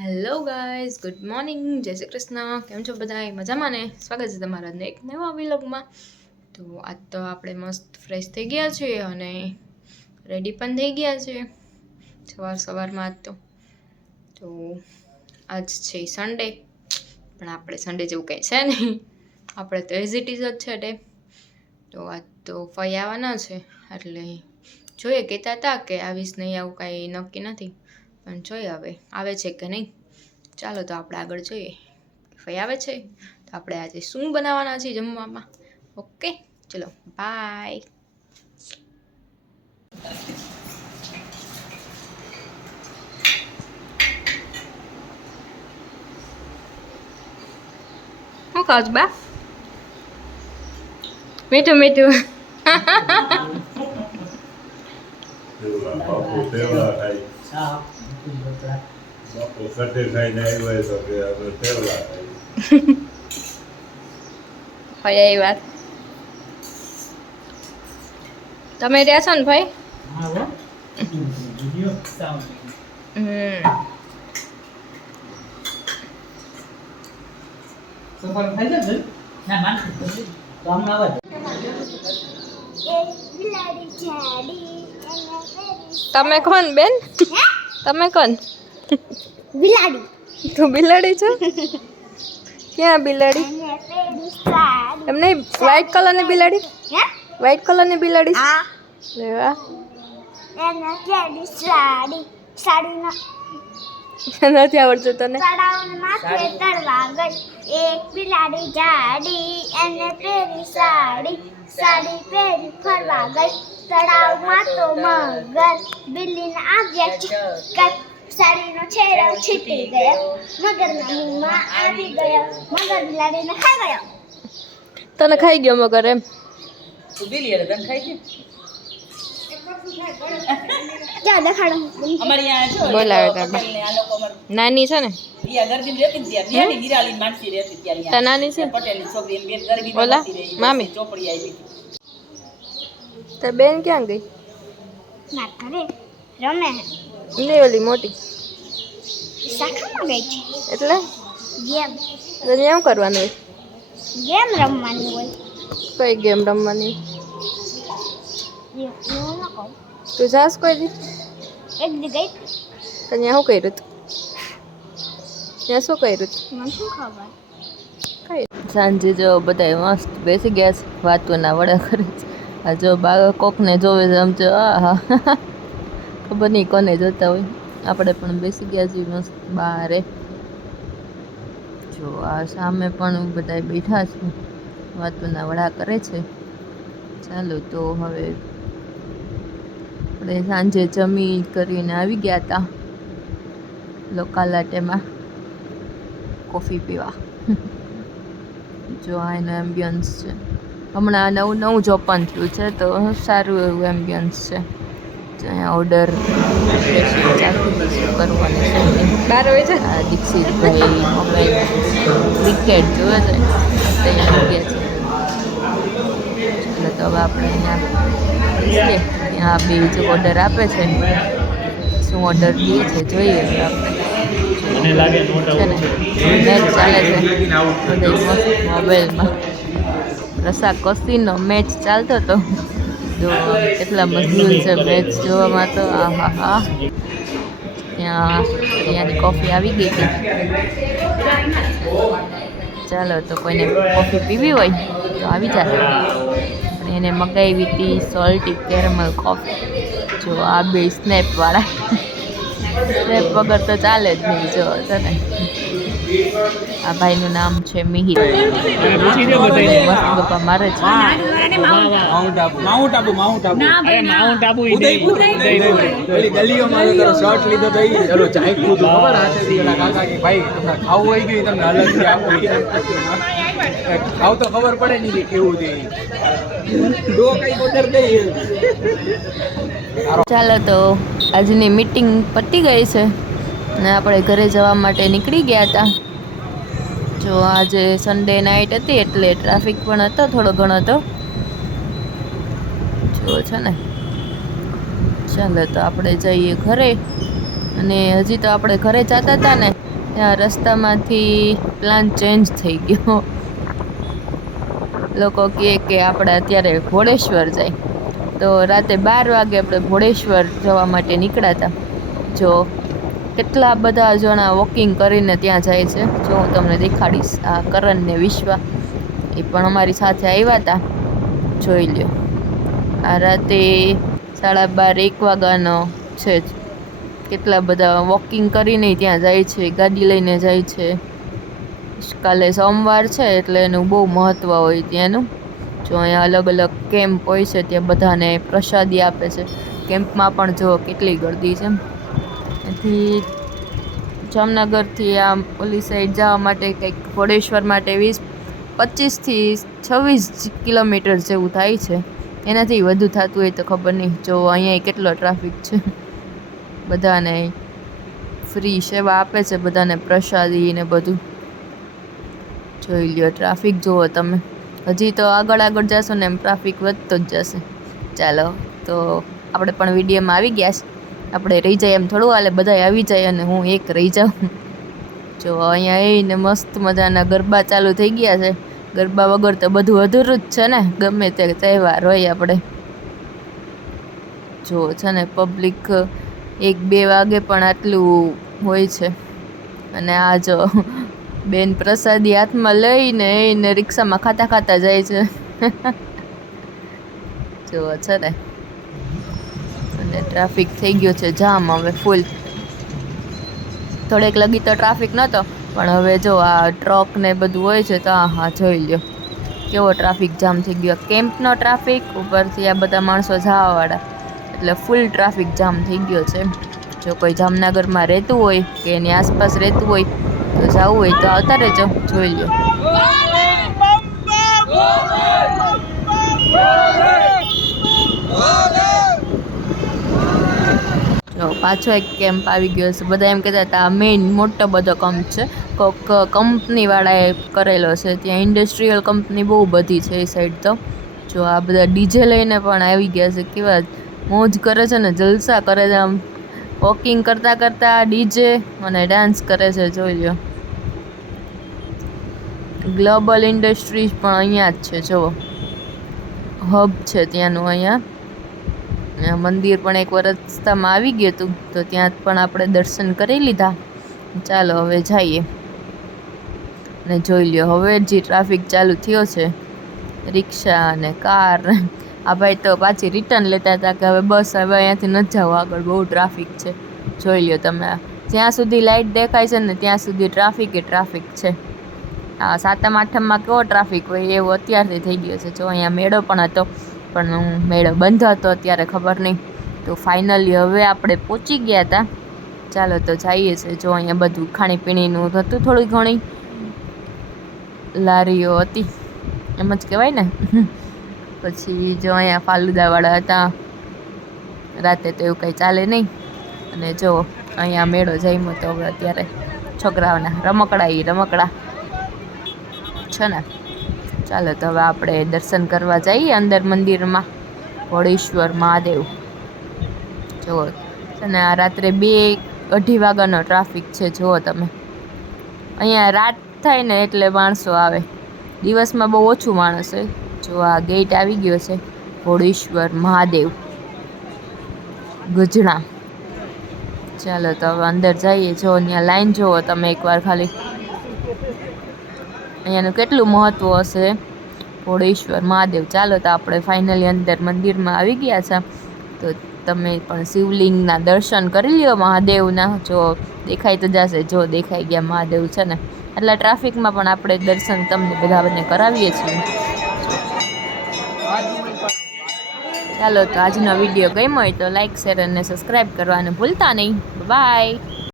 Hello guys, good morning, જય શ્રી કૃષ્ણ. કેમ છો બધા? મજામાં ને? સ્વાગત છે તમારા એક નવા વ્લોગમાં. તો આજ તો આપણે મસ્ત ફ્રેશ થઈ ગયા છીએ અને રેડી પણ થઈ ગયા છે સવારમાં. આજ તો આજ છે સન્ડે, પણ આપણે સન્ડે જેવું કંઈ છે નહીં, આપણે તો એઝ ઇટ ઇઝ જ છે ડે. તો આજ તો ફઈ આવવાના છે, એટલે જોઈએ, કહેતા હતા કે આવીશ નહીં, આવું કાંઈ નક્કી નથી, પણ જોઈએ હવે આવે છે કે નહીં. ચાલો તો આપણે આગળ જોઈએ, ફઈ આવે છે તો આપણે આજે શું બનાવવાના છીએ જમવામાં. ઓકે, ચલો બાય. શું ખાવ છો બા? મીઠું મીઠું. બાપુ તેવડા ખાય. બાપુ કટે ખાઈને આવ્યા તો કે અમે તેવડા ખાઈ. ભાઈ એ વાત તમે રહ્યા છો ને ભાઈ? તમે કોણ બેન? તમે કોણ? બિલાડી. તું બિલાડી છો? ક્યાં બિલાડી? એમ નહીં, વ્હાઈટ કલરની બિલાડી. વ્હાઈટ કલરની બિલાડી. હા. અરે વાહ. એને કેડી સાડી સાડીના નથી આવડતું તને? તળાવને માથે તળવા ગઈ એક બિલાડી જાડી, એને પહેરી સાડી, સાડી પહેરી ફરવા ગઈ તળાવમાં તો મગર, બિલ્લીને આવ્યા ચક્કર, સાડીનો છેડો છીટી ગયો, મગરના મુંહમાં આવી ગયો, મગર બિલાડીને ખાઈ ગયો. તને ખાઈ ગયો મગર એમ? જા દેખાડો. બોલાવે તાર નાની છે ને? તાર નાની છે? બોલા મામી. તાર બેન ક્યાં ગઈ? ના ઘરે રમે નહીં, ઓલી મોટી શાખામાં ગઈ છે. એટલે ગેમ તને એમ કરવાનું હોય? ગેમ રમવાની હોય. કઈ ગેમ રમવાની? એવું ન કહું. તું જાસ કોઈ દી? એક દી ગઈ તો ત્યાં શું કર્યું તું? ત્યાં શું કર્યું તું? મને શું ખબર. સાંજે જો બધા મસ્ત બેસી ગયા છે, વાતોના વડા કરે છે. આ જો કોકને જોવે છે આમ, જો હા ખબર નહીં કોને જોતા હોય. આપણે પણ બેસી ગયા છીએ મસ્ત બારે. જો આ સામે પણ બધા બેઠા છે, વાતોના વડા કરે છે. ચાલો તો હવે આપણે સાંજે જમી કરીને આવી ગયા હતા લોકાલાટેમાં કોફી પીવા. જો આ એનો એમ્બિયન્સ છે. હમણાં નવું જ ઓપન થયું છે, તો સારું એવું એમ્બિયન્સ છે. જો અહીંયા ઓર્ડર કરવાની બાર હોય છે. દીક્ષિતભાઈ મોબાઈલ ક્રિકેટ જોવે છે, તૈયાર ગયા છે. એટલે તો હવે આપણે અહીંયા ત્યાં બે જો ઓર્ડર આપે છે, શું ઓર્ડર દે છે જોઈએ આપણે. છે ને મેચ ચાલે છે બધા મસ્ત મોબાઈલમાં. રસાકસીનો મેચ ચાલતો હતો, જો કેટલા મશગુલ છે મેચ જોવામાં તો. આ હા હા, ત્યાંની કોફી આવી ગઈ હતી. ચાલો તો કોઈને કોફી પીવી હોય તો આવી જશે. આપણે એને મગાવી હતી સોલ્ટી કેરેમલ કોફી. જો આ બે સ્નેપવાળા, સ્નેપ વગર તો ચાલે જ નહીં. જો છે ને, આ ભાઈનું નામ છે મિહિર. મસ્ત ગપ્પા મારે છે. માઉન્ટ આબુ ગલીઓમાં શર્ટ લીધો તો ચલો ચાય ખુદ ખબર હાથેથી ઓલા કાકા કે ભાઈ તમને ખાવું હોય ગયું તમને અલગથી આપો, ખાવ તો ખબર પડે નહીં કે કેવું છે. દો કઈ ઓર્ડર દે. ચાલો તો આજની મીટિંગ પતી ગઈ છે ને આપણે ઘરે જવા માટે નીકળી ગયા હતા. જો આજે સન્ડે નાઇટ હતી એટલે ટ્રાફિક પણ હતો, થોડો ઘણો તો જો છે ને. ચાલો તો આપણે જઈએ ઘરે. અને હજી તો આપણે ઘરે જતા હતા ને ત્યાં રસ્તામાંથી પ્લાન ચેન્જ થઈ ગયો. લોકો કહે કે આપણે અત્યારે ઘોડેશ્વર જાય, તો રાતે 12 વાગે આપણે ઘોડેશ્વર જવા માટે નીકળ્યા હતા. જો કેટલા બધા જણા વોકિંગ કરીને ત્યાં જાય છે. જો હું તમને દેખાડીશ, આ કરણ ને વિશ્વા એ પણ અમારી સાથે આવ્યા હતા. જોઈ લ્યો, આ રાતે 12:30 1 વાગ્યાનો છે. કેટલા બધા વોકિંગ કરીને ત્યાં જાય છે, ગાડી લઈને જાય છે. કાલે સોમવાર છે એટલે એનું બહુ મહત્ત્વ હોય ત્યાંનું. જો અહીંયા અલગ અલગ કેમ્પ હોય છે, ત્યાં બધાને પ્રસાદી આપે છે. કેમ્પમાં પણ જો કેટલી ગર્દી છે. એથી જામનગરથી આમ ઓલી સાઈડ જવા માટે કંઈક ઘોડેશ્વર માટે 25 થી 26 કિલોમીટર જેવું થાય છે. એનાથી વધુ થતું હોય તો ખબર નહીં. જો અહીંયા કેટલો ટ્રાફિક છે. બધાને ફ્રી સેવા આપે છે, બધાને પ્રસાદી ને બધું. જોઈ લ્યો ટ્રાફિક જુઓ તમે. હજી તો આગળ જશો ને એમ ટ્રાફિક વધતો જ જશે. ચાલો તો આપણે પણ વિડીયોમાં આવી ગયા છે. આપણે રહી જાય એમ થોડું હાલે, બધા આવી જાય અને હું એક રહી જાઉં. જો અહીંયા એને મસ્ત મજાના ગરબા ચાલુ થઈ ગયા છે. ગરબા વગર તો બધું અધૂરું જ છે ને, ગમે તે તહેવાર હોય આપણે. જો છે ને પબ્લિક 1-2 વાગે પણ આટલું હોય છે. અને આ જો બેન પ્રસાદી હાથમાં લઈને એને રિક્ષામાં ખાતા જાય છે. જો છે ને, અને ટ્રાફિક થઈ ગયો છે જામ હવે ફૂલ. થોડેક લગી તો ટ્રાફિક નહોતો, પણ હવે જો આ ટ્રક ને બધું હોય છે તો હા જોઈ લ્યો કેવો ટ્રાફિક જામ થઈ ગયો. કેમ્પનો ટ્રાફિક ઉપરથી આ બધા માણસો જવાવાળા, એટલે ફૂલ ટ્રાફિક જામ થઈ ગયો છે. જો કોઈ જામનગરમાં રહેતું હોય કે એની આસપાસ રહેતું હોય તો જવું હોય તો આવતા રહેજો. જોઈ લ્યો. જો પાછો એક કેમ્પ આવી ગયો છે. બધા એમ કહેતા હતા આ મેઇન મોટો બધો કેમ્પ છે, કોઈક કંપનીવાળાએ કરેલો છે. ત્યાં ઇન્ડસ્ટ્રીયલ કંપની બહુ બધી છે એ સાઈડ તો. જો આ બધા ડીજે લઈને પણ આવી ગયા છે. કેવા મોજ કરે છે ને, જલસા કરે છે. આમ વોકિંગ કરતાં ડીજે અને ડાન્સ કરે છે. જોઈ લો. ગ્લોબલ ઇન્ડસ્ટ્રીઝ પણ અહીંયા જ છે. જુઓ હબ છે ત્યાંનું અહીંયા. મંદિર પણ એક વાર રસ્તામાં આવી ગયું હતું તો ત્યાં પણ આપણે દર્શન કરી લીધા. ચાલો હવે જઈએ. અને જોઈ લ્યો હવે જે ટ્રાફિક ચાલુ થયો છે, રિક્ષા અને કાર. આ ભાઈ તો પાછી રિટર્ન લેતા હતા કે હવે બસ હવે અહીંયાથી ન જાઓ આગળ, બહુ ટ્રાફિક છે. જોઈ લ્યો તમે, જ્યાં સુધી લાઇટ દેખાય છે ને ત્યાં સુધી ટ્રાફિક છે. આ 7મ 8મમાં કેવો ટ્રાફિક હોય એવો અત્યારથી થઈ ગયો છે. જો અહીંયા મેળો પણ હતો, પણ મેળો બંધ હતો અત્યારે, ખબર નહીં. તો ફાઇનલી હવે આપણે પહોંચી ગયા હતા. ચાલો તો જઈએ છે. જો અહીંયા બધું ખાણીપીણીનું હતું, થોડી ઘણી લારીઓ હતી એમ જ કહેવાય ને. પછી જો અહીંયા ફાલુદાવાળા હતા. રાતે તો એવું કંઈ ચાલે નહીં. અને જો અહીંયા મેળો જમ્યો તો હવે અત્યારે છોકરાઓના રમકડા છે ને. ચાલો તો હવે આપણે દર્શન કરવા જઈએ અંદર મંદિરમાં, ઘોડેશ્વર મહાદેવ. જુઓ અને આ રાત્રે 2-2:30 વાગ્યાનો ટ્રાફિક છે. જુઓ તમે, અહીંયા રાત થાય ને એટલે માણસો આવે, દિવસમાં બહુ ઓછું માણસ હોય. જો આ ગેટ આવી ગયો છે, ઘોડેશ્વર મહાદેવ ગજણા. ચાલો તો હવે અંદર જઈએ. જો અહીંયા લાઈન જુઓ તમે એકવાર ખાલી. અહીંયાનું કેટલું મહત્ત્વ હશે ઘોડેશ્વર મહાદેવ. ચાલો તો આપણે ફાઇનલી અંદર મંદિરમાં આવી ગયા છે. તો તમે પણ શિવલિંગના દર્શન કરી લ્યો મહાદેવના. જો દેખાઈ તો જશે, જો દેખાઈ ગયા મહાદેવ છે ને. એટલા ટ્રાફિકમાં પણ આપણે દર્શન તમને બધાને કરાવીએ છીએ. ચાલો તો આજનો વિડીયો ગમ્યો હોય તો લાઈક, શેર અને સબસ્ક્રાઈબ કરવાનું ભૂલતા નહીં. બાય.